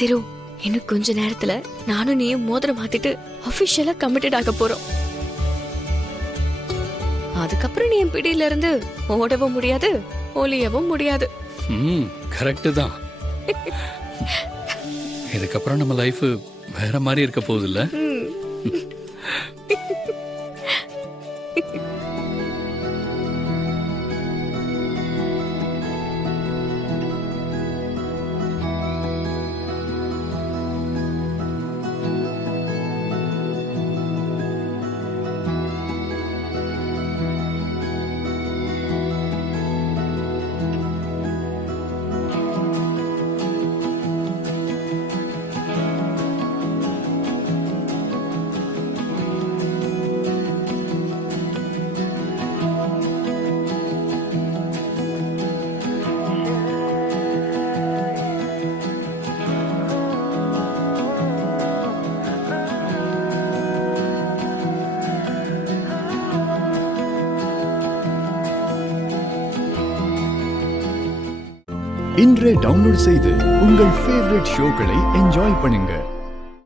திரு, இன்னும் கொஞ்ச நேரத்துல நானும் நீயும் மோதிரம் மாத்திட்டு அபிஷியலா கமிட்டட் ஆக போறோம். அதுக்கப்புறம் நீ என் பிடியில இருந்து ஓடவும் முடியாது, ஒளியவும் முடியாது. கரெக்ட் தான். இதுக்கப்புறம் நம்ம லைஃப் வேற மாதிரி இருக்க போகுது இல்ல? இன்றே டவுன்லோட் செய்து உங்கள் ஃபேவரட் ஷோக்களை என்ஜாய் பண்ணுங்க.